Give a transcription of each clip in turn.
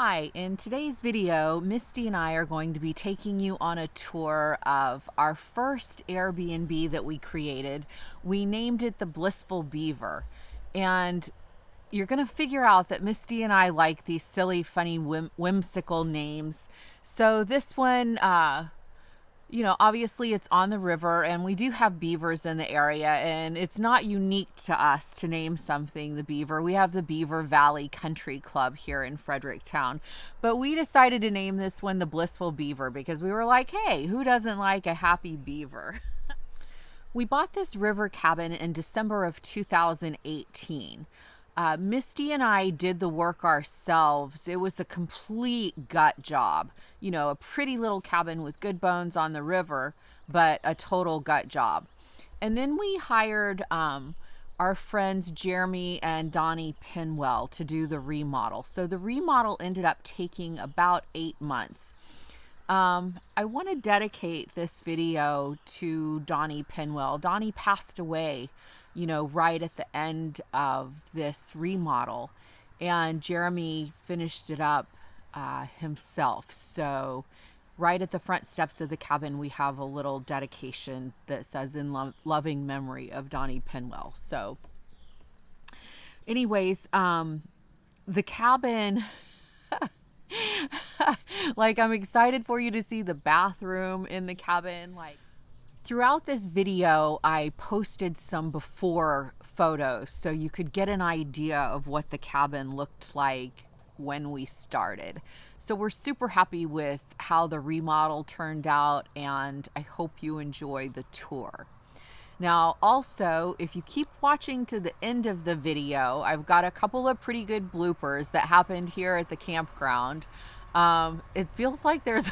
Hi, in today's video, Misty and I are going to be taking you on a tour of our first Airbnb that we created. We named it the Blissful Beaver. And you're going to figure out that Misty and I like these silly, funny, whimsical names. So this one, obviously it's on the river and we do have beavers in the area, and it's not unique to us to name something the Beaver. We have the Beaver Valley Country Club here in Fredericktown, but we decided to name this one the Blissful Beaver because we were like, hey, who doesn't like a happy beaver? We bought this river cabin in December of 2018. Misty and I did the work ourselves. It was a complete gut job. You know, a pretty little cabin with good bones on the river, but a total gut job. And then we hired our friends Jeremy and Donny Penwell to do the remodel. So the remodel ended up taking about 8 months. I want to dedicate this video to Donny Penwell. Donny passed away, right at the end of this remodel, and Jeremy finished it up himself. So right at the front steps of the cabin, we have a little dedication that says in loving memory of Donny Penwell. So anyways, the cabin, I'm excited for you to see the bathroom in the cabin. Throughout this video, I posted some before photos so you could get an idea of what the cabin looked like when we started. So we're super happy with how the remodel turned out, and I hope you enjoy the tour. Now, also, if you keep watching to the end of the video, I've got a couple of pretty good bloopers that happened here at the campground. It feels like there's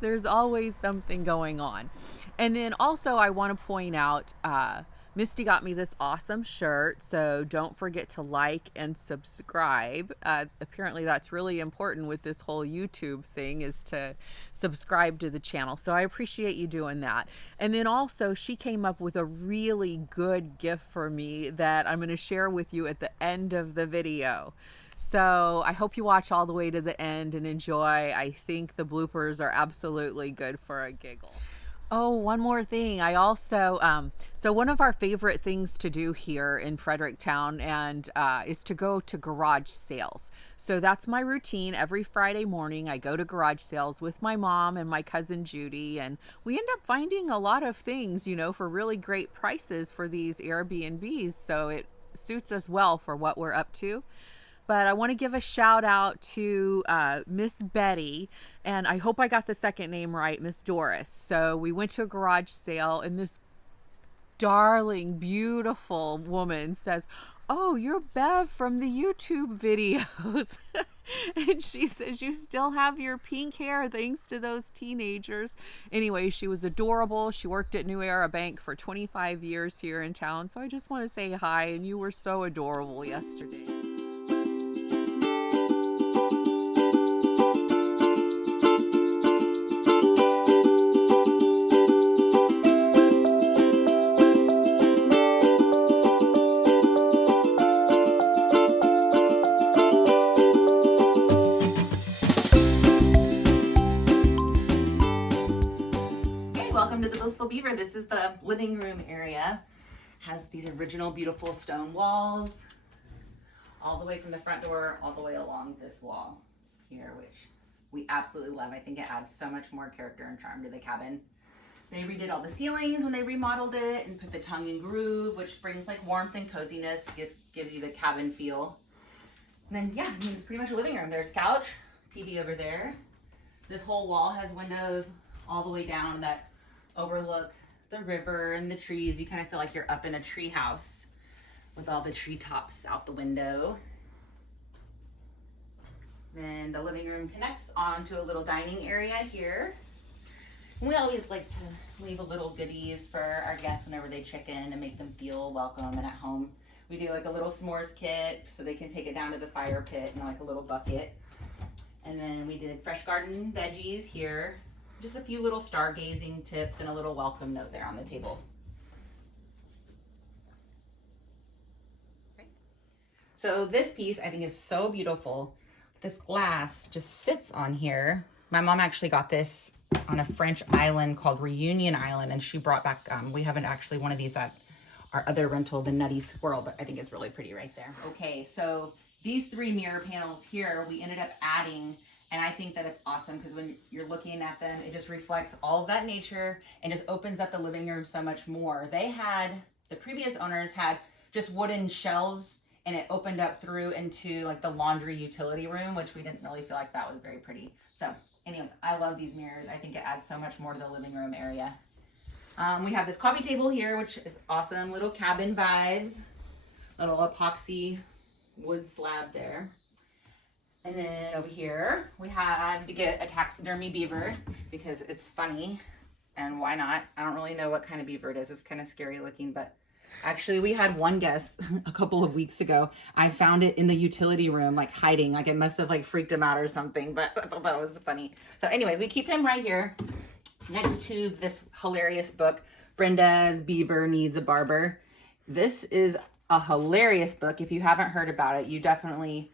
there's always something going on. And then also I want to point out, Misty got me this awesome shirt, so don't forget to like and subscribe. Apparently that's really important with this whole YouTube thing, is to subscribe to the channel. So I appreciate you doing that. And then also she came up with a really good gift for me that I'm going to share with you at the end of the video. So I hope you watch all the way to the end and enjoy. I think the bloopers are absolutely good for a giggle. Oh, one more thing. I also, so one of our favorite things to do here in Fredericktown is to go to garage sales. So that's my routine. Every Friday morning, I go to garage sales with my mom and my cousin Judy, and we end up finding a lot of things, for really great prices for these Airbnbs. So it suits us well for what we're up to. But I want to give a shout out to Miss Betty, and I hope I got the second name right, Miss Doris. So we went to a garage sale, and this darling, beautiful woman says, "Oh, you're Bev from the YouTube videos." And she says, "You still have your pink hair thanks to those teenagers." Anyway, she was adorable. She worked at New Era Bank for 25 years here in town. So I just want to say hi, and you were so adorable yesterday. Welcome to the Blissful Beaver. This is the living room area. Has these original beautiful stone walls all the way from the front door all the way along this wall here, which we absolutely love. I think it adds so much more character and charm to the cabin. They redid all the ceilings when they remodeled it and put the tongue and groove, which brings warmth and coziness, gives you the cabin feel. And then yeah, it's pretty much a living room. There's couch, TV over there. This whole wall has windows all the way down that overlook the river and the trees. You kind of feel like you're up in a tree house with all the treetops out the window. Then the living room connects onto a little dining area here. And we always like to leave a little goodies for our guests whenever they check in and make them feel welcome and at home. We do a little s'mores kit so they can take it down to the fire pit in a little bucket. And then we did fresh garden veggies here. Just a few little stargazing tips and a little welcome note there on the table. So this piece I think is so beautiful. This glass just sits on here. My mom actually got this on a French island called Reunion Island, and she brought back, we haven't actually one of these at our other rental, the Nutty Squirrel, but I think it's really pretty right there. Okay, so these 3 mirror panels here, we ended up adding, and I think that it's awesome because when you're looking at them, it just reflects all of that nature and just opens up the living room so much more. The previous owners had just wooden shelves, and it opened up through into like the laundry utility room, which we didn't really feel like that was very pretty. So anyways, I love these mirrors. I think it adds so much more to the living room area. We have this coffee table here, which is awesome. Little cabin vibes. Little epoxy wood slab there. And then over here, we had to get a taxidermy beaver because it's funny. And why not? I don't really know what kind of beaver it is. It's kind of scary looking, but actually we had one guest a couple of weeks ago. I found it in the utility room, like hiding. Like it must have like freaked him out or something, but I thought that was funny. So anyways, we keep him right here next to this hilarious book, Brenda's Beaver Needs a Barber. This is a hilarious book. If you haven't heard about it, you definitely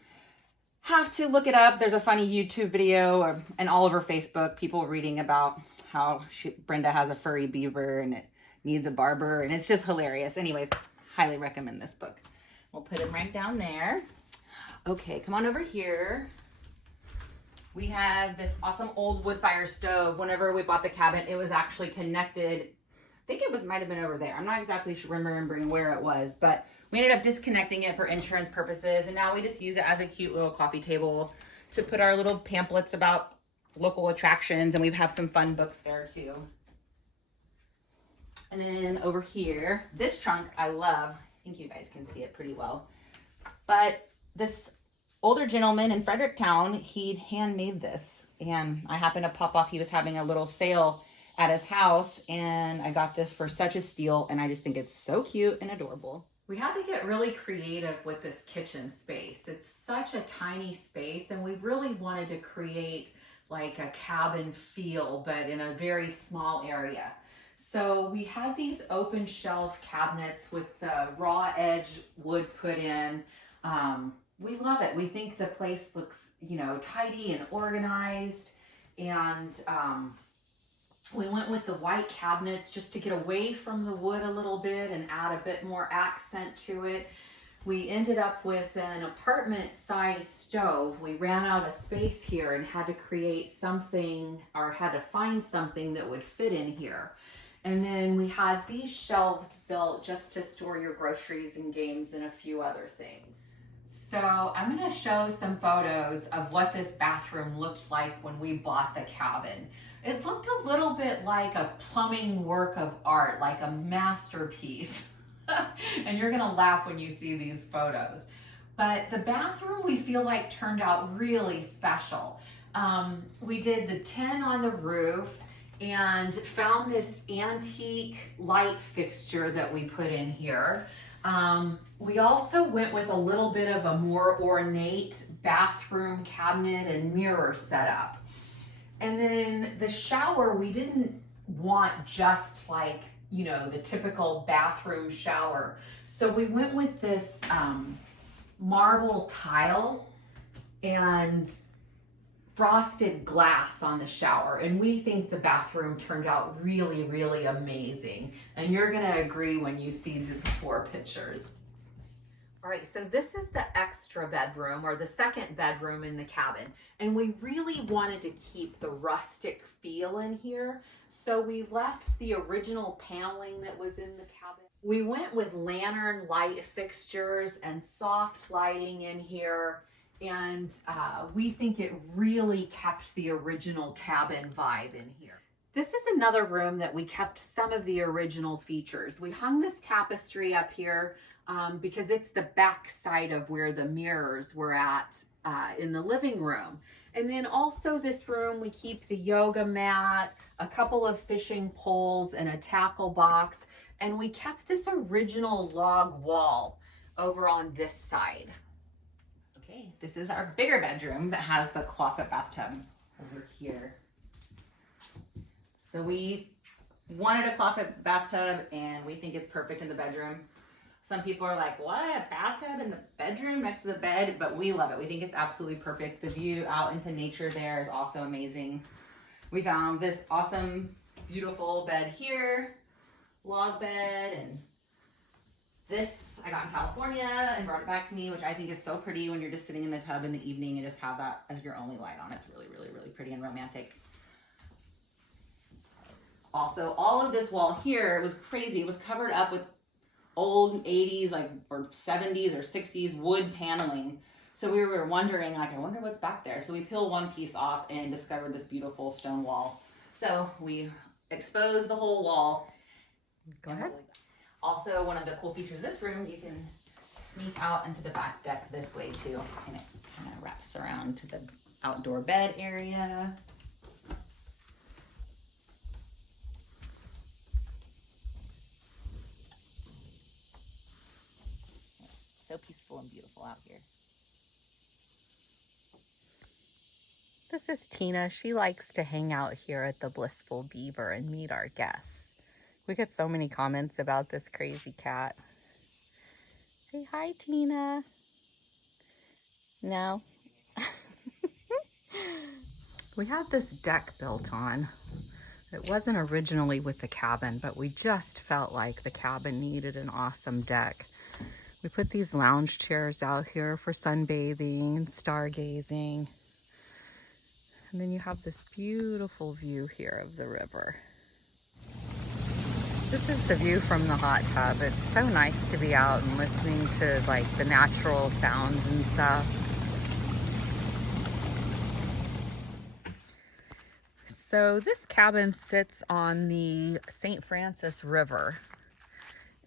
have to look it up. There's a funny YouTube video and all over Facebook, people reading about how Brenda has a furry beaver and it needs a barber, and it's just hilarious. Anyways, highly recommend this book. We'll put him right down there. Okay, come on over here. We have this awesome old wood fire stove. Whenever we bought the cabin, it was actually connected. I think it might have been over there. I'm not exactly sure remembering where it was, but we ended up disconnecting it for insurance purposes, and now we just use it as a cute little coffee table to put our little pamphlets about local attractions, and we have some fun books there too. And then over here, this trunk I love. I think you guys can see it pretty well. But this older gentleman in Fredericktown, he'd handmade this. And I happened to pop off. He was having a little sale at his house. And I got this for such a steal. And I just think it's so cute and adorable. We had to get really creative with this kitchen space. It's such a tiny space. And we really wanted to create like a cabin feel, but in a very small area. So we had these open shelf cabinets with the raw edge wood put in. We love it. We think the place looks, tidy and organized. And we went with the white cabinets just to get away from the wood a little bit and add a bit more accent to it. We ended up with an apartment size stove. We ran out of space here and had to create something, or had to find something that would fit in here. And then we had these shelves built just to store your groceries and games and a few other things. So I'm going to show some photos of what this bathroom looked like when we bought the cabin. It looked a little bit like a plumbing work of art, like a masterpiece. And you're going to laugh when you see these photos. But the bathroom we feel like turned out really special. We did the tin on the roof and found this antique light fixture that we put in here. We also went with a little bit of a more ornate bathroom cabinet and mirror setup. And then the shower, we didn't want just like, the typical bathroom shower. So we went with this marble tile and frosted glass on the shower, and we think the bathroom turned out really, really amazing. And you're gonna agree when you see the before pictures. All right, so this is the extra bedroom, or the second bedroom in the cabin. And we really wanted to keep the rustic feel in here. So we left the original paneling that was in the cabin. We went with lantern light fixtures and soft lighting in here. And we think it really kept the original cabin vibe in here. This is another room that we kept some of the original features. We hung this tapestry up here because it's the back side of where the mirrors were at in the living room. And then also this room, we keep the yoga mat, a couple of fishing poles, and a tackle box. And we kept this original log wall over on this side. Okay, this is our bigger bedroom that has the clawfoot bathtub over here. So we wanted a clawfoot bathtub, and we think it's perfect in the bedroom. Some people are like, what, a bathtub in the bedroom next to the bed? But we love it. We think it's absolutely perfect. The view out into nature there is also amazing. We found this awesome, beautiful bed here, log bed, and this I got in California and brought it back to me, which I think is so pretty when you're just sitting in the tub in the evening and just have that as your only light on. It's really, really, really pretty and romantic. Also, all of this wall here was crazy. It was covered up with old 80s, like, or 70s or 60s wood paneling. So we were wondering, like, I wonder what's back there. So we peeled one piece off and discovered this beautiful stone wall. So we exposed the whole wall. Go ahead. Also, one of the cool features of this room, you can sneak out into the back deck this way too. And it kind of wraps around to the outdoor bed area. So peaceful and beautiful out here. This is Tina. She likes to hang out here at the Blissful Beaver and meet our guests. We get so many comments about this crazy cat. Say hi, Tina. No. We had this deck built on. It wasn't originally with the cabin, but we just felt like the cabin needed an awesome deck. We put these lounge chairs out here for sunbathing and stargazing. And then you have this beautiful view here of the river. This is the view from the hot tub. It's so nice to be out and listening to like the natural sounds and stuff. So this cabin sits on the St. Francis River.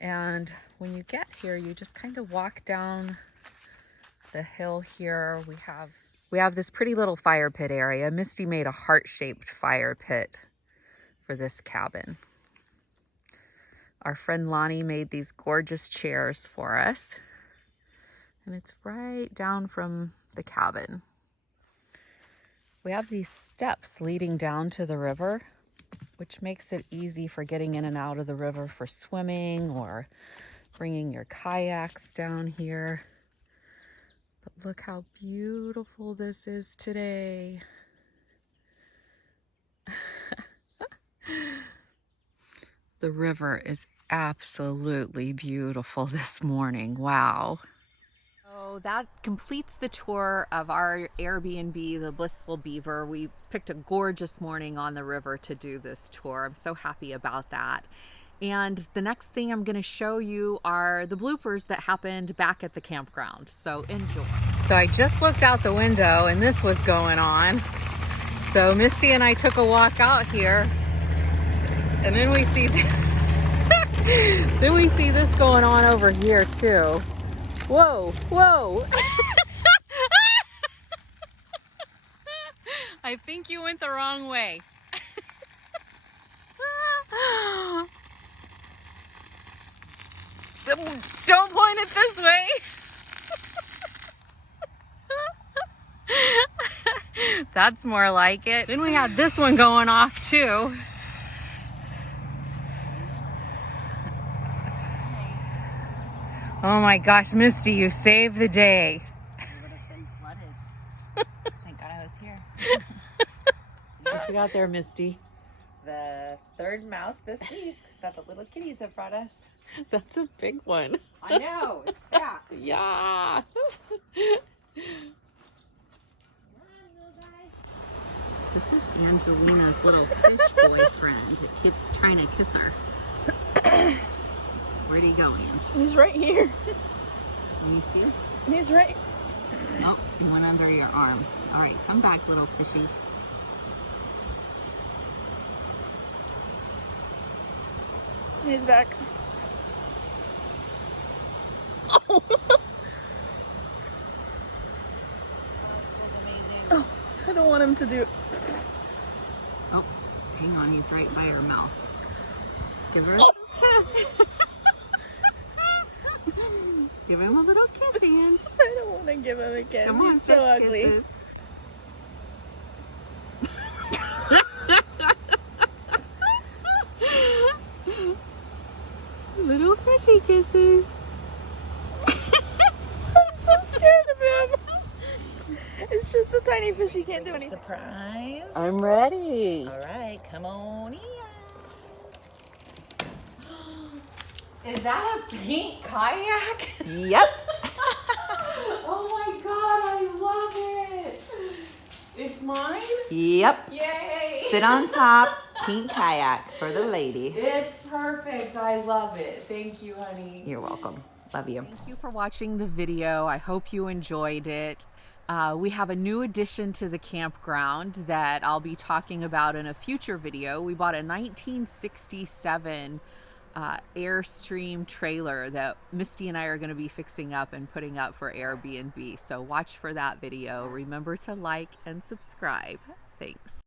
And when you get here, you just kind of walk down the hill here. We have this pretty little fire pit area. Misty made a heart-shaped fire pit for this cabin. Our friend Lonnie made these gorgeous chairs for us. And it's right down from the cabin. We have these steps leading down to the river, which makes it easy for getting in and out of the river for swimming or bringing your kayaks down here. But look how beautiful this is today. The river is absolutely beautiful this morning. Wow. So that completes the tour of our Airbnb, the Blissful Beaver. We picked a gorgeous morning on the river to do this tour. I'm so happy about that. And the next thing I'm going to show you are the bloopers that happened back at the campground. So enjoy. So I just looked out the window and this was going on. So Misty and I took a walk out here, and then we see then we see this going on over here too. Whoa, whoa. I think you went the wrong way. Don't point it this way. That's more like it. Then we had this one going off too. Oh my gosh, Misty, you saved the day. It would have been flooded. Thank God I was here. What you got there, Misty? The third mouse this week that the little kitties have brought us. That's a big one. I know, it's back. Yeah. This is Angelina's little fish boyfriend. It keeps trying to kiss her. Where'd he go, Ange? He's right here. Let me see. He's right. Oh, he went under your arm. All right, come back, little fishy. He's back. Oh, I don't want him to do it. Oh, hang on, he's right by her mouth. Give her a kiss. Give him a little kiss, Ange. I don't want to give him a kiss. Come on, He's so ugly. Kisses. Little fishy kisses. just a tiny fish. He can't do anything. Surprise. I'm ready. All right, come on in. Is that a pink kayak? Yep. Oh my god, I love it. It's mine? Yep. Yay. Sit on top. Pink kayak for the lady. It's perfect. I love it. Thank you, honey. You're welcome. Love you. Thank you for watching the video. I hope you enjoyed it. We have a new addition to the campground that I'll be talking about in a future video. We bought a 1967 Airstream trailer that Misty and I are going to be fixing up and putting up for Air Bnb. So watch for that video. Remember to like and subscribe. Thanks.